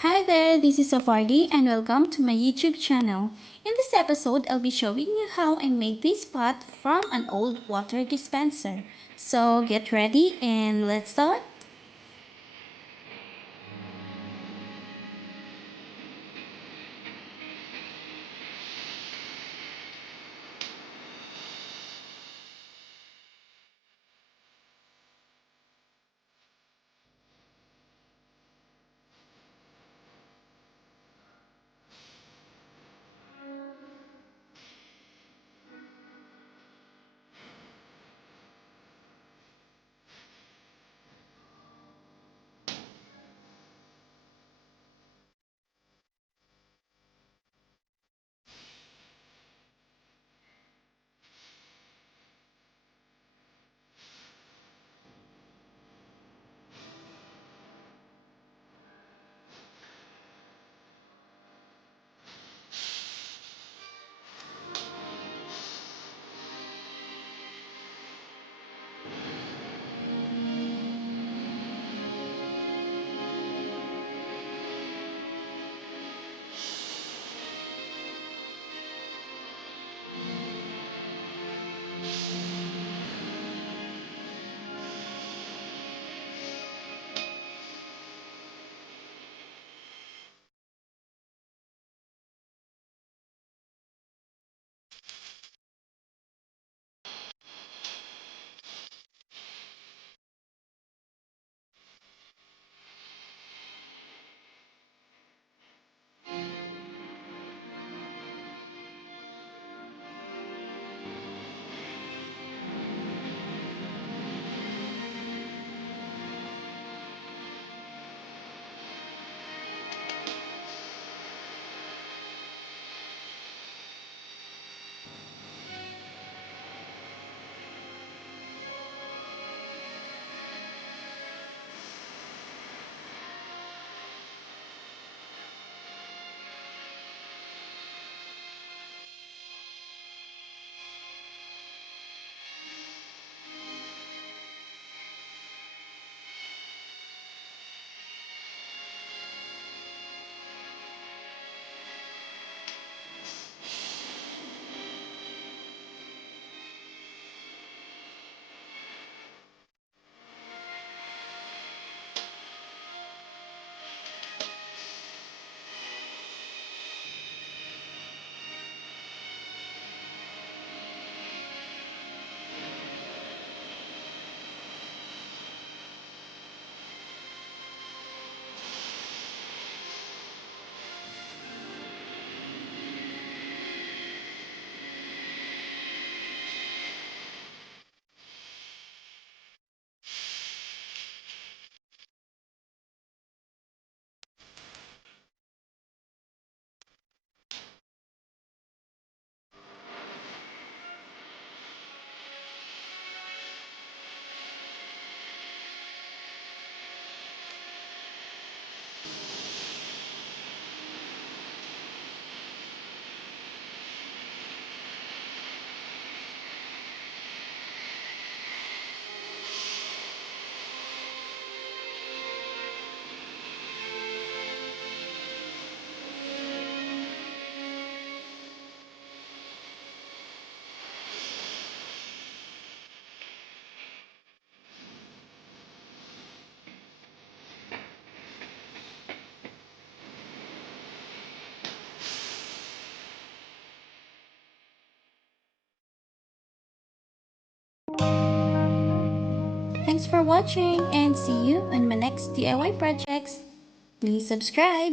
Hi there, this is Safardi and welcome to my YouTube channel. In this episode, I'll be showing you how I made this pot from an old water dispenser. So get ready and let's start. Thanks for watching and see you in my next DIY projects. Please subscribe.